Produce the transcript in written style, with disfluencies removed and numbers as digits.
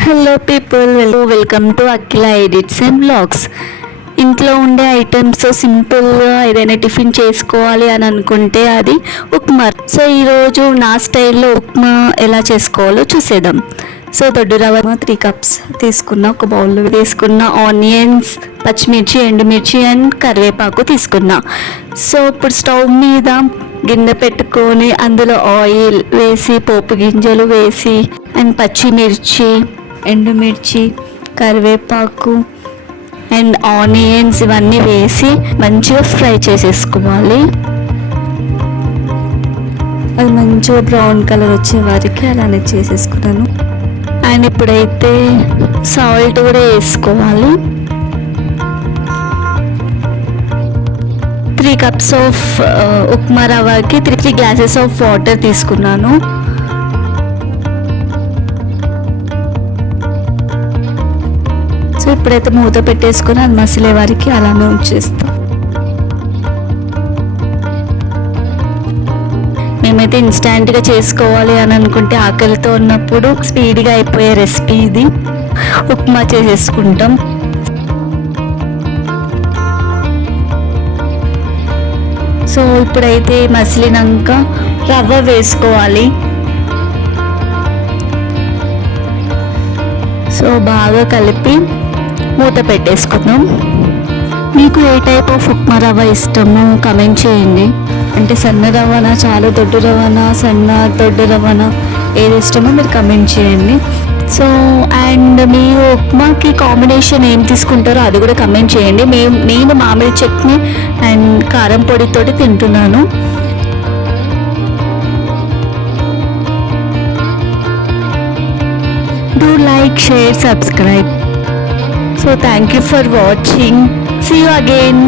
Hello people, welcome to Akhila edits and vlogs. ఇంట్లో ఉండే items సింపుల్గా ఏదైనా టిఫిన్ చేసుకోవాలి అని అనుకుంటే అది ఉప్మా. సో ఈరోజు నా స్టైల్లో ఉప్మా ఎలా చేసుకోవాలో చూసేద్దాం. సో దొడ్డు రవ్వ 3 కప్స్ తీసుకున్న, ఒక బౌల్లో తీసుకున్న, ఆనియన్స్, పచ్చిమిర్చి, ఎండుమిర్చి అండ్ కరివేపాకు తీసుకున్నా. సో ఇప్పుడు స్టవ్ మీద గిన్నె పెట్టుకొని అందులో ఆయిల్ వేసి, పోపు గింజలు వేసి అండ్ పచ్చిమిర్చి, ఎండుమిర్చి, కరివేపాకు అండ్ ఆనియన్స్ ఇవన్నీ వేసి మంచిగా ఫ్రై చేసేసుకోవాలి. అది మంచిగా బ్రౌన్ కలర్ వచ్చే వరకు అలానే చేసేసుకున్నాను. అండ్ ఇప్పుడైతే సాల్ట్ కూడా వేసుకోవాలి. 3 కప్స్ ఆఫ్ ఉప్మా రవ్వకి 3 గ్లాసెస్ ఆఫ్ వాటర్ తీసుకున్నాను. సో ఇప్పుడైతే మూత పెట్టేసుకొని అది మసిలే వారికి అలానే ఉంచేస్తాం. మేమైతే ఇన్స్టాంట్గా చేసుకోవాలి అని అనుకుంటే, ఆకలితో ఉన్నప్పుడు స్పీడ్గా అయిపోయే రెసిపీ ఇది. ఉప్మా చేసేసుకుంటాం. సో ఇప్పుడైతే మసిలినాక రవ్వ వేసుకోవాలి. సో బాగా కలిపి మూత పెట్టేసుకుందాం. మీకు ఏ టైప్ ఆఫ్ ఉప్మా రవ్వ ఇష్టమో కమెంట్ చేయండి. అంటే సన్న రవ్వనా, చాలా దొడ్డు రవ్వనా, సన్న దొడ్డు రవ్వనా, ఏది ఇష్టమో మీరు కమెంట్ చేయండి. సో అండ్ మీరు ఉప్మాకి కాంబినేషన్ ఏం తీసుకుంటారో అది కూడా కమెంట్ చేయండి. నేను మామిడి చట్నీ అండ్ కారం పొడితోటి తింటున్నాను. Do like, share, subscribe. So thank you for watching. See you again.